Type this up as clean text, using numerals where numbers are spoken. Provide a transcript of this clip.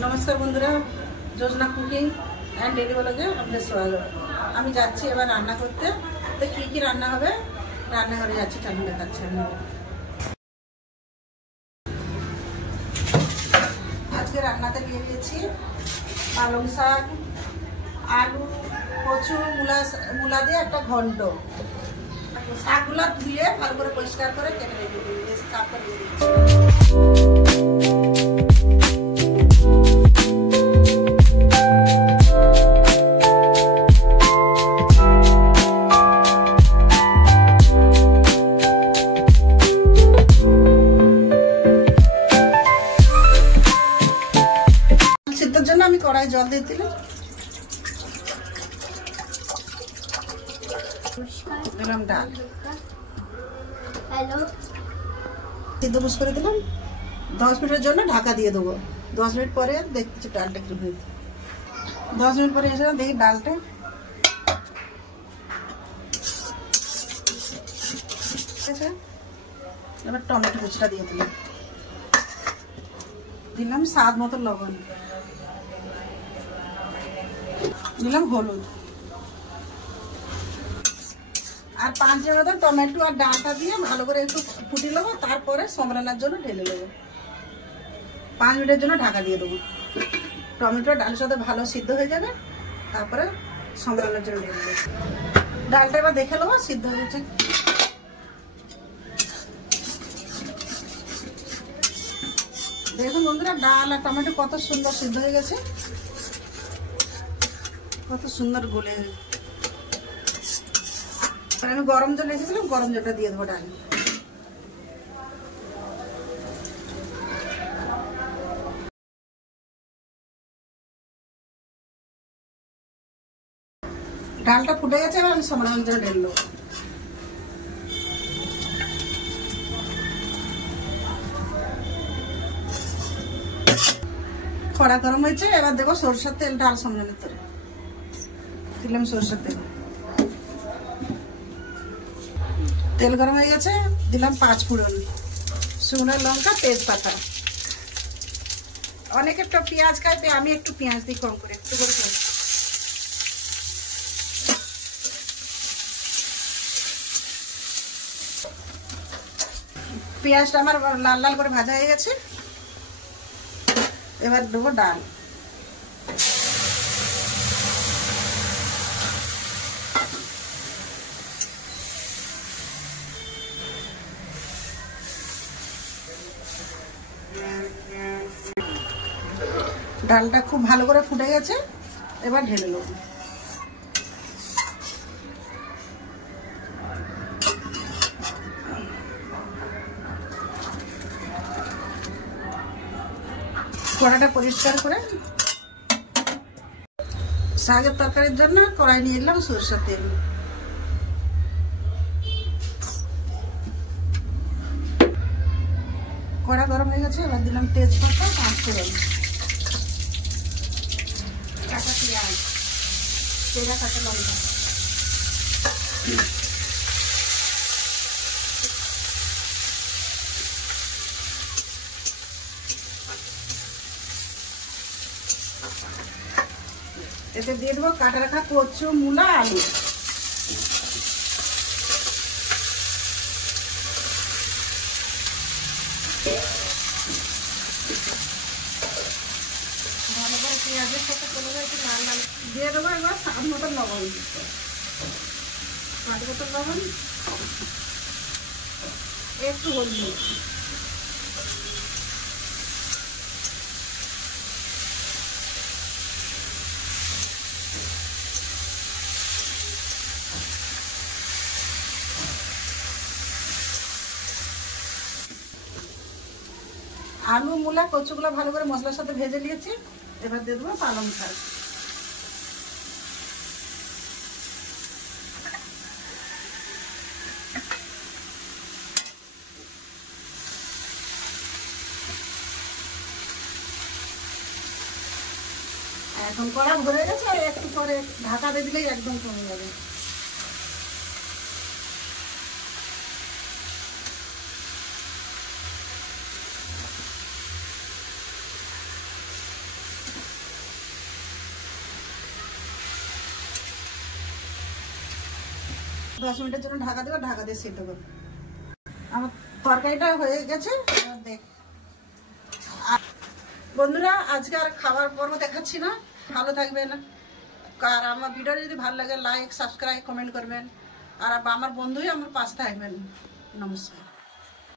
नमस्कार बंधुरा जोजना कुकिंग एंड डेली ब्लगे आपके स्वागत। আমি যাচ্ছি এবার রান্না করতে। তো কি কি রান্না হবে রান্নাঘরে যাচ্ছি, চলুন দেখাচ্ছি। আমি আজকে রান্নাতে নিয়ে নিয়েছি পালং শাক, আলু, কচু, মূলা দিয়ে একটা ঘন্ট। শাকগুলো ধুয়ে ভালো করে পরিষ্কার করে কেটে রেখে দিয়েছি, কাপ করে দিয়ে দিয়েছি। আমি কড়াই জল দিয়ে দিলাম, দিলাম ডাল, সিদ্ধ বুস করে দিলাম। 10 মিনিটের জন্য ঢাকা দিয়ে দেবো। 10 মিনিট পরে দেখছি ডালটা একটু হয়ে। 10 মিনিট পরে এসে দেখি ডালটা এবার টমেটো কুচিটা দিয়ে দিলাম, দিলাম স্বাদ মতো লবণ, দিলাম হলুদ আর 5 মতো টমেটো আর ডালটা দিয়ে ভালো করে একটু ফুটিয়ে নেবো। তারপরে সম্রানোর জন্য ঢেলে নেবো। 5 মিনিটের জন্য ঢাকা দিয়ে দেবো। টমেটো ডালের সাথে ভালো সিদ্ধ হয়ে যাবে, তারপরে সম্রানোর জন্য ঢেলে দেবো। ডালটা এবার দেখে নেবো সিদ্ধ হয়ে গেছে। দেখুন বন্ধুরা, ডাল আর টমেটো কত সুন্দর সিদ্ধ হয়ে গেছে, কত সুন্দর গলে। আমি গরম জল রেখেছিলাম, গরম জলটা দিয়ে দেবো ডাল। ডালটা ফুটে গেছে, এবার আমি সম্রানোর জন্য ঢেলে দেবো। কড়া গরম হয়েছে, এবার দেবো সরষের তেল। ডাল সম্রানোর তেল দিলাম, সরষের তেল। তেল গরম হয়ে গেছে, দিলাম 5 ফোড়ন, শুকনো লঙ্কা, তেজপাতা। অনেকে একটা পেঁয়াজ খায়, আমি একটু পেঁয়াজ দিই কম করে, একটু করে। পেঁয়াজটা আমার লাল লাল করে ভাজা হয়ে গেছে, এবার দেবো ডাল। ডালটা খুব ভালো করে ফুটে গেছে, এবার ঢেলে নেব। কড়াটা পরিষ্কার করে শাকের তরকারির জন্য কড়াই নিয়ে এলাম সরষের তেল। কড়া গরম হয়ে গেছে, এবার দিলাম তেজপাতা, 5 ফোড়ন, কাঁচা পেঁয়াজ, চেরা কাঁচা লঙ্কা। এতে দিয়ে দেবো কাটা রাখা কচু, মূলা, আলু। ভালো করে পেঁয়াজের সাথে চলে যায়, একটু লাল লাল দিয়ে দেবো। এবার স্বাদ মতো লবণ, স্বাদ মতো লবণ, একটু হলুদ। আলু, মূলা, কচুগুলো ভালো করে মশলার সাথে ভেজে নিয়েছি, এবার দিয়ে দেবো পালং শাক। এখন কড়া ভরে গেছে, আর একটু পরে ঢাকা দিয়ে দিলেই একদম কমে যাবে। 10 মিনিটের জন্য ঢাকা দেবো, ঢাকা দিয়ে সিদ্ধ করবো। আমার তরকারিটা হয়ে গেছে, দেখ। বন্ধুরা আজকে আর খাবার পর্ব দেখাচ্ছি না, ভালো থাকবেন। আর আমার ভিডিও যদি ভালো লাগে লাইক সাবস্ক্রাইব কমেন্ট করবেন, আর আমার বন্ধুই আমার পাশে থাকবেন। নমস্কার।